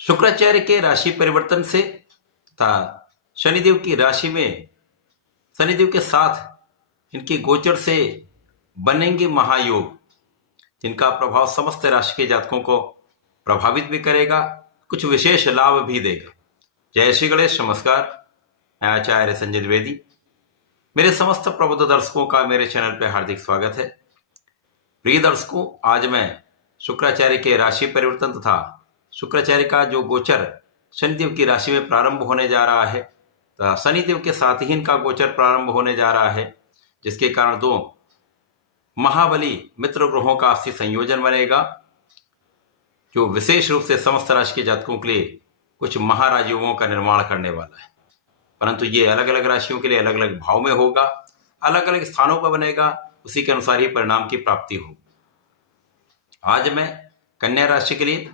शुक्राचार्य के राशि परिवर्तन से तथा शनिदेव की राशि में शनिदेव के साथ इनके गोचर से बनेंगे महायोग, जिनका प्रभाव समस्त राशि के जातकों को प्रभावित भी करेगा, कुछ विशेष लाभ भी देगा। जय श्री गणेश। नमस्कार, मैं आचार्य संजय द्विवेदी। मेरे समस्त प्रबुद्ध दर्शकों का मेरे चैनल पर हार्दिक स्वागत है। प्रिय दर्शकों, आज मैं शुक्राचार्य के राशि परिवर्तन तथा शुक्राचार्य का जो गोचर शनिदेव की राशि में प्रारंभ होने जा रहा है, शनिदेव के साथ ही इनका गोचर प्रारंभ होने जा रहा है, जिसके कारण दो महाबली मित्र ग्रहों का आपसी संयोजन बनेगा, जो विशेष रूप से समस्त राशि के जातकों के लिए कुछ महाराजयोगों का निर्माण करने वाला है। परंतु ये अलग अलग राशियों के लिए अलग अलग भाव में होगा, अलग अलग स्थानों पर बनेगा, उसी के अनुसार ही परिणाम की प्राप्ति होगी। आज मैं कन्या राशि के लिए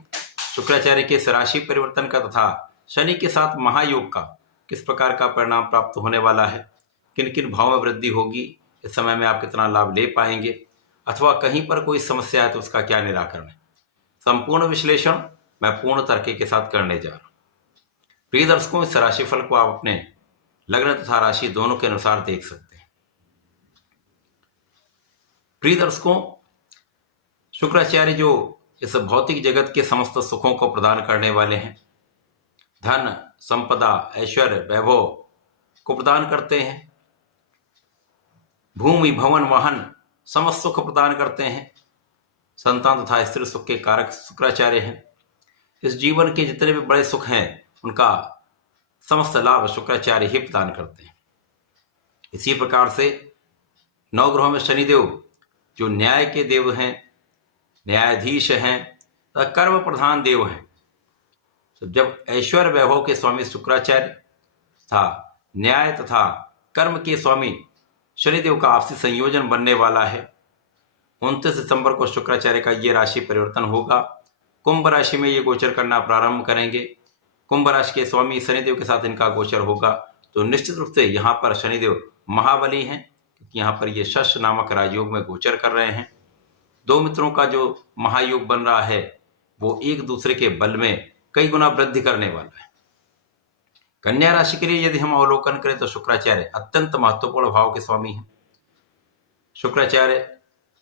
शुक्राचार्य के राशि परिवर्तन का तथा शनि के साथ महायोग का किस प्रकार का परिणाम प्राप्त होने वाला है, किन किन भाव में वृद्धि होगी, इस समय में आप कितना लाभ ले पाएंगे, अथवा कहीं पर कोई समस्या है तो उसका क्या निराकरण है, संपूर्ण विश्लेषण मैं पूर्ण तर्क के साथ करने जा रहा हूं। प्रिय दर्शकों, इस राशिफल को आप अपने लग्न तथा राशि दोनों के अनुसार देख सकते हैं। प्रिय दर्शकों, शुक्राचार्य जो इस भौतिक जगत के समस्त सुखों को प्रदान करने वाले हैं, धन संपदा ऐश्वर्य वैभव को प्रदान करते हैं, भूमि भवन वाहन समस्त सुख प्रदान करते हैं, संतान तथा स्त्री सुख के कारक शुक्राचार्य हैं। इस जीवन के जितने भी बड़े सुख हैं उनका समस्त लाभ शुक्राचार्य ही प्रदान करते हैं। इसी प्रकार से नवग्रहों में शनिदेव जो न्याय के देव हैं, न्यायाधीश हैं तथा कर्म प्रधान देव हैं, तो जब ऐश्वर्य वैभव के स्वामी शुक्राचार्य तथा न्याय तथा कर्म के स्वामी शनिदेव का आपसी संयोजन बनने वाला है। 29 दिसंबर को शुक्राचार्य का ये राशि परिवर्तन होगा, कुंभ राशि में ये गोचर करना प्रारंभ करेंगे। कुंभ राशि के स्वामी शनिदेव के साथ इनका गोचर होगा, तो निश्चित रूप से यहाँ पर शनिदेव महाबली हैं, क्योंकि यहाँ पर ये शश नामक राजयोग में गोचर कर रहे हैं। दो मित्रों का जो महायोग बन रहा है वो एक दूसरे के बल में कई गुना वृद्धि करने वाला है। कन्या राशि के लिए यदि हम अवलोकन करें तो शुक्राचार्य अत्यंत महत्वपूर्ण भाव के स्वामी हैं। शुक्राचार्य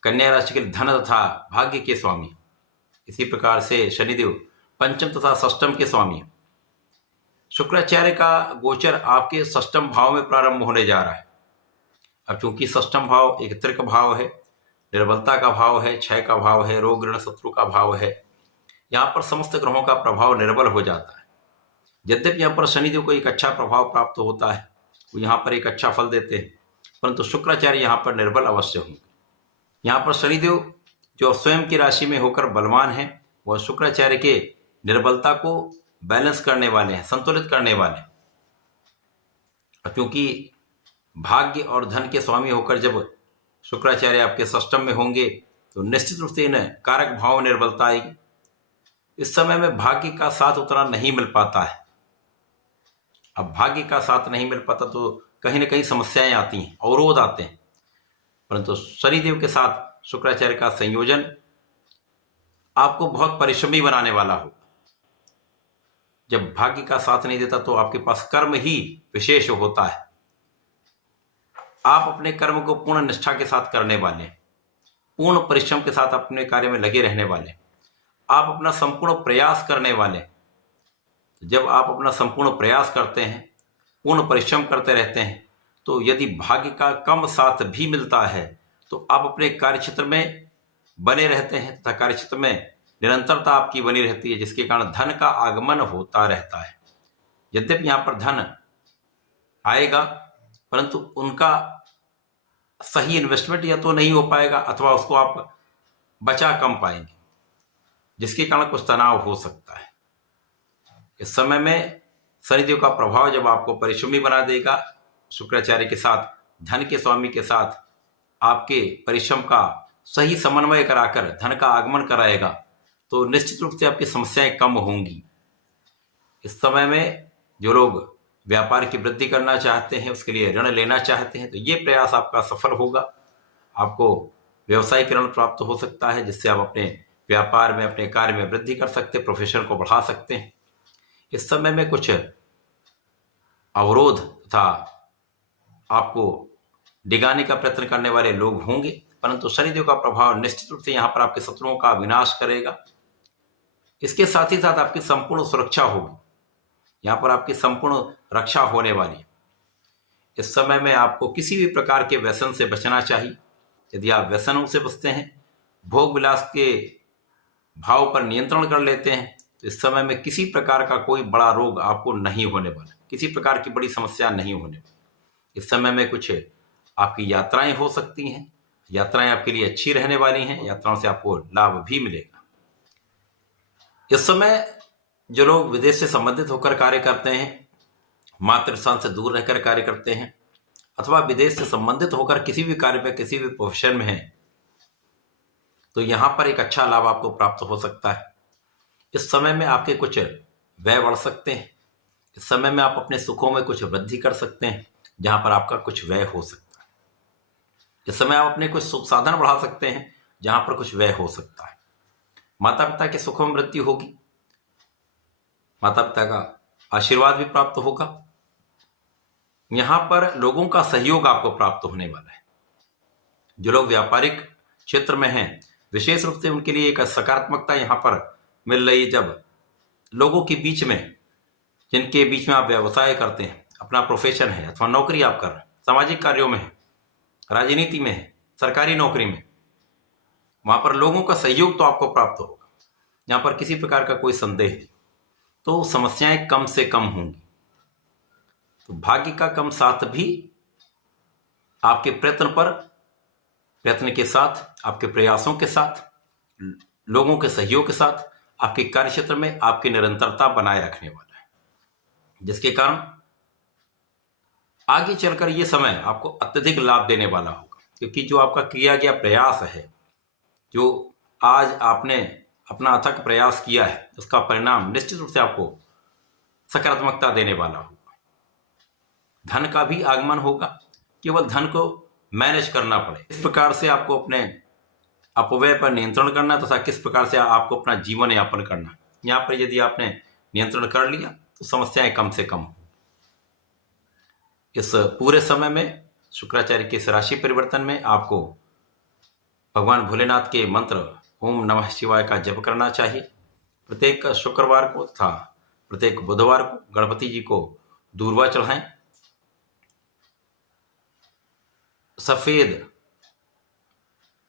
कन्या राशि के लिए धन तथा भाग्य के स्वामी, इसी प्रकार से शनिदेव पंचम तथा षष्टम के स्वामी। शुक्राचार्य का गोचर आपके षष्टम भाव में प्रारंभ होने जा रहा है। अब चूंकि षष्टम भाव एक त्रिक भाव है, निर्बलता का भाव है, क्षय का भाव है, रोग ऋण शत्रु का भाव है, यहाँ पर समस्त ग्रहों का प्रभाव निर्बल हो जाता है। यद्यपि यहाँ पर शनिदेव को एक अच्छा प्रभाव प्राप्त होता है, वो यहाँ पर एक अच्छा फल देते हैं, परंतु शुक्राचार्य यहाँ पर निर्बल अवश्य होंगे। यहाँ पर शनिदेव जो स्वयं की राशि में होकर बलवान है, वह शुक्राचार्य के निर्बलता को बैलेंस करने वाले हैं, संतुलित करने वाले हैं। क्योंकि भाग्य और धन के स्वामी होकर जब शुक्राचार्य आपके षष्टम में होंगे तो निश्चित रूप से इन्हें कारक भाव निर्बलता आएगी। इस समय में भाग्य का साथ उतना नहीं मिल पाता है। अब भाग्य का साथ नहीं मिल पाता तो कहीं ना कहीं समस्याएं आती हैं, अवरोध आते हैं, परंतु शनिदेव के साथ शुक्राचार्य का संयोजन आपको बहुत परिश्रमी बनाने वाला होगा। जब भाग्य का साथ नहीं देता तो आपके पास कर्म ही विशेष होता है। आप अपने कर्म को पूर्ण निष्ठा के साथ करने वाले हैं, पूर्ण परिश्रम के साथ अपने कार्य में लगे रहने वाले, आप अपना संपूर्ण प्रयास करने वाले। जब आप अपना संपूर्ण प्रयास करते हैं, पूर्ण परिश्रम करते रहते हैं, तो यदि भाग्य का कम साथ भी मिलता है तो आप अपने कार्यक्षेत्र में बने रहते हैं तथा कार्यक्षेत्र में निरंतरता आपकी बनी रहती है, जिसके कारण धन का आगमन होता रहता है। यद्यपि यहाँ पर धन आएगा, परंतु उनका सही इन्वेस्टमेंट या तो नहीं हो पाएगा अथवा उसको आप बचा कम पाएंगे, जिसके कारण कुछ तनाव हो सकता है। इस समय में शनिदेव का प्रभाव जब आपको परिश्रमी बना देगा, शुक्राचार्य के साथ धन के स्वामी के साथ आपके परिश्रम का सही समन्वय कराकर धन का आगमन कराएगा, तो निश्चित रूप से आपकी समस्याएं कम होंगी। इस समय में जो लोग व्यापार की वृद्धि करना चाहते हैं, उसके लिए ऋण लेना चाहते हैं, तो ये प्रयास आपका सफल होगा। आपको व्यवसायिक ऋण प्राप्त हो सकता है, जिससे आप अपने व्यापार में, अपने कार्य में वृद्धि कर सकते हैं, प्रोफेशन को बढ़ा सकते हैं। इस समय में कुछ अवरोध तथा आपको डिगाने का प्रयत्न करने वाले लोग होंगे, परंतु शनिदेव का प्रभाव निश्चित रूप से यहाँ पर आपके शत्रुओं का विनाश करेगा। इसके साथ ही साथ आपकी संपूर्ण सुरक्षा होगी, यहाँ पर आपकी संपूर्ण रक्षा होने वाली है। इस समय में आपको किसी भी प्रकार के व्यसन से बचना चाहिए। यदि आप व्यसनों से बचते हैं, भोग विलास के भाव पर नियंत्रण कर लेते हैं, तो इस समय में किसी प्रकार का कोई बड़ा रोग आपको नहीं होने वाला, किसी प्रकार की बड़ी समस्या नहीं होने वाली। इस समय में कुछ आपकी यात्राएं हो सकती हैं, यात्राएं आपके लिए अच्छी रहने वाली हैं, यात्राओं से आपको लाभ भी मिलेगा। इस समय जो लोग विदेश से संबंधित होकर कार्य करते हैं, मातृ स्थान से दूर रहकर कार्य करते हैं, अथवा विदेश से संबंधित होकर किसी भी कार्य में, किसी भी प्रोफेशन में हैं, तो यहां पर एक अच्छा लाभ आपको प्राप्त हो सकता है। इस समय में आपके कुछ व्यय बढ़ सकते हैं। इस समय में आप अपने सुखों में कुछ वृद्धि कर सकते हैं, जहां पर आपका कुछ व्यय हो सकता है। इस समय आप अपने कुछ सुख साधन बढ़ा सकते हैं, जहां पर कुछ व्यय हो सकता है। माता पिता के सुखों में वृद्धि होगी, माता पिता का आशीर्वाद भी प्राप्त होगा। यहां पर लोगों का सहयोग आपको प्राप्त होने वाला है। जो लोग व्यापारिक क्षेत्र में हैं, विशेष रूप से उनके लिए एक सकारात्मकता यहां पर मिल रही है। जब लोगों के बीच में, जिनके बीच में आप व्यवसाय करते हैं, अपना प्रोफेशन है अथवा नौकरी आप कर रहे हैं, सामाजिक कार्यों में है, राजनीति में है, सरकारी नौकरी में, वहां पर लोगों का सहयोग तो आपको प्राप्त होगा। यहां पर किसी प्रकार का कोई संदेह नहीं, तो समस्याएं कम से कम होंगी। तो भाग्य का कम साथ भी आपके प्रयत्न के साथ, आपके प्रयासों के साथ, लोगों के सहयोग के साथ आपके कार्य क्षेत्र में आपकी निरंतरता बनाए रखने वाला है, जिसके कारण आगे चलकर यह समय आपको अत्यधिक लाभ देने वाला होगा। क्योंकि जो आपका किया गया प्रयास है, जो आज आपने अपना अथक प्रयास किया है, उसका परिणाम निश्चित रूप से आपको सकारात्मकता देने वाला होगा। धन का भी आगमन होगा, केवल धन को मैनेज करना पड़े, इस प्रकार से आपको अपने अपव्यय पर नियंत्रण करना तथा किस प्रकार से आपको अपना जीवन यापन करना, यहाँ पर यदि आपने नियंत्रण कर लिया तो समस्याएं कम से कम हो। इस पूरे समय में शुक्राचार्य के इस राशि परिवर्तन में आपको भगवान भोलेनाथ के मंत्र ओम नमः शिवाय का जप करना चाहिए। प्रत्येक शुक्रवार को तथा प्रत्येक बुधवार को गणपति जी को दूर्वा चढ़ाएं। सफेद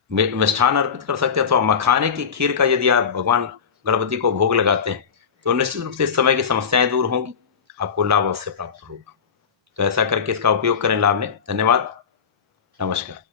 मिष्ठान अर्पित कर सकते हैं, अथवा मखाने की खीर का यदि आप भगवान गणपति को भोग लगाते हैं, तो निश्चित रूप से इस समय की समस्याएं दूर होंगी, आपको लाभ अवश्य प्राप्त होगा। तो ऐसा करके इसका उपयोग करें लाभ में। धन्यवाद, नमस्कार।